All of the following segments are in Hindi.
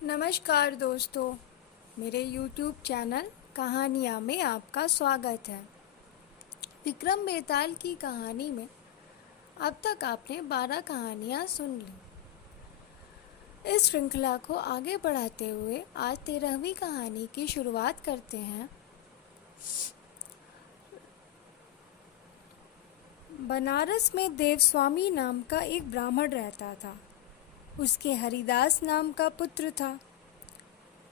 नमस्कार दोस्तों, मेरे YouTube चैनल कहानियाँ में आपका स्वागत है। विक्रम बेताल की कहानी में अब तक आपने 12 कहानियाँ सुन ली। इस श्रृंखला को आगे बढ़ाते हुए आज 13वीं कहानी की शुरुआत करते हैं। बनारस में देवस्वामी नाम का एक ब्राह्मण रहता था। उसके हरिदास नाम का पुत्र था।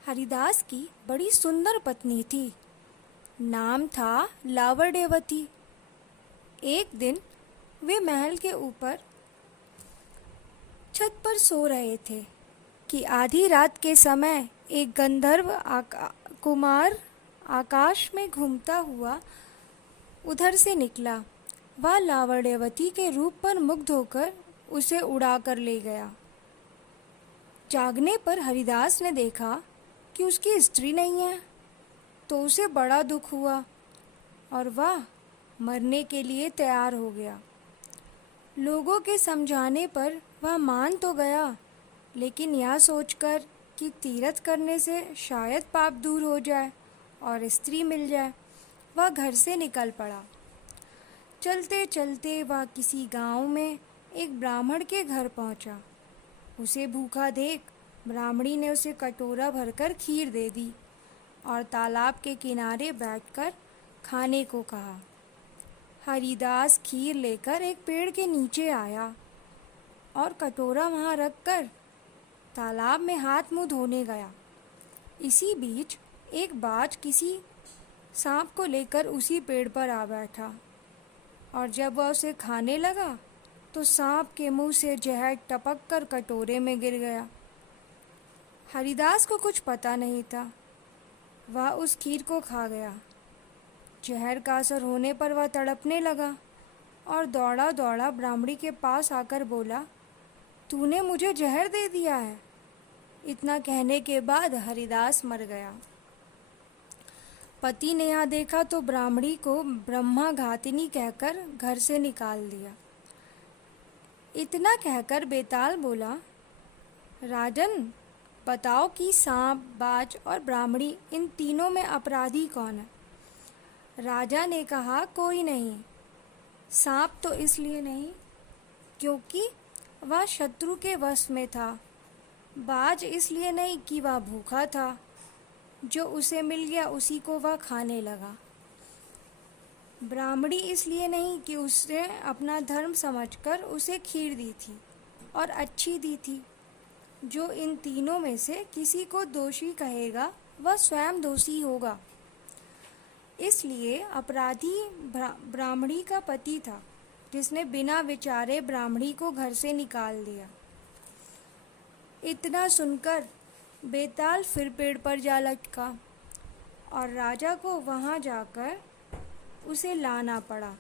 हरिदास की बड़ी सुंदर पत्नी थी। नाम था लावण्यवती। एक दिन वे महल के ऊपर छत पर सो रहे थे कि आधी रात के समय एक गंधर्व कुमार आकाश में घूमता हुआ उधर से निकला। वह लावण्यवती के रूप पर मुग्ध होकर उसे उड़ा कर ले गया। जागने पर हरिदास ने देखा कि उसकी स्त्री नहीं है, तो उसे बड़ा दुख हुआ और वह मरने के लिए तैयार हो गया। लोगों के समझाने पर वह मान तो गया, लेकिन यह सोचकर कि तीर्थ करने से शायद पाप दूर हो जाए और स्त्री मिल जाए, वह घर से निकल पड़ा। चलते चलते वह किसी गांव में एक ब्राह्मण के घर पहुंचा। उसे भूखा देख ब्राह्मणी ने उसे कटोरा भरकर खीर दे दी और तालाब के किनारे बैठकर खाने को कहा। हरिदास खीर लेकर एक पेड़ के नीचे आया और कटोरा वहां रखकर तालाब में हाथ मुंह धोने गया। इसी बीच एक बाज किसी सांप को लेकर उसी पेड़ पर आ बैठा और जब वह उसे खाने लगा तो सांप के मुंह से जहर टपक कर कटोरे में गिर गया। हरिदास को कुछ पता नहीं था। वह उस खीर को खा गया। जहर का असर होने पर वह तड़पने लगा और दौड़ा दौड़ा ब्राह्मणी के पास आकर बोला, तूने मुझे जहर दे दिया है। इतना कहने के बाद हरिदास मर गया। पति ने यह देखा तो ब्राह्मणी को ब्रह्मा घातिनी कहकर घर से निकाल दिया। इतना कहकर बेताल बोला, राजन, बताओ कि सांप, बाज और ब्राह्मणी इन तीनों में अपराधी कौन है? राजा ने कहा, कोई नहीं। सांप तो इसलिए नहीं क्योंकि वह शत्रु के वश में था। बाज इसलिए नहीं कि वह भूखा था, जो उसे मिल गया उसी को वह खाने लगा। ब्राह्मणी इसलिए नहीं कि उसने अपना धर्म समझकर उसे खीर दी थी और अच्छी दी थी। जो इन तीनों में से किसी को दोषी कहेगा वह स्वयं दोषी होगा। इसलिए अपराधी ब्राह्मणी का पति था, जिसने बिना विचारे ब्राह्मणी को घर से निकाल दिया। इतना सुनकर बेताल फिर पेड़ पर जा लटका और राजा को वहां जाकर उसे लाना पड़ा।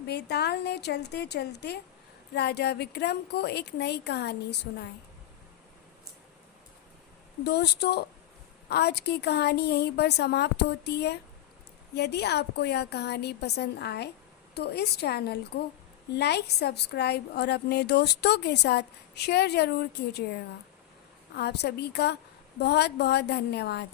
बेताल ने चलते चलते राजा विक्रम को एक नई कहानी सुनाई। दोस्तों, आज की कहानी यहीं पर समाप्त होती है। यदि आपको यह कहानी पसंद आए तो इस चैनल को लाइक, सब्सक्राइब और अपने दोस्तों के साथ शेयर ज़रूर कीजिएगा। आप सभी का बहुत बहुत धन्यवाद।